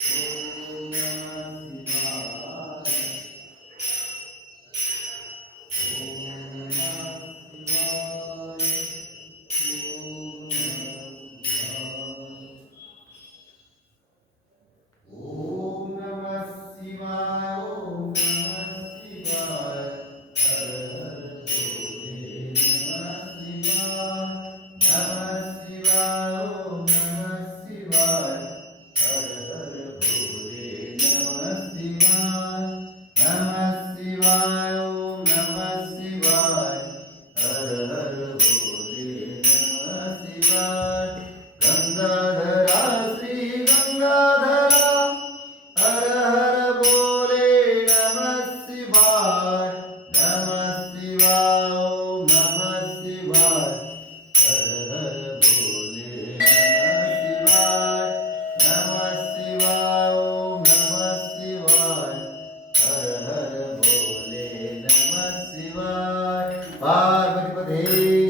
Om Gangadhar 不得不得。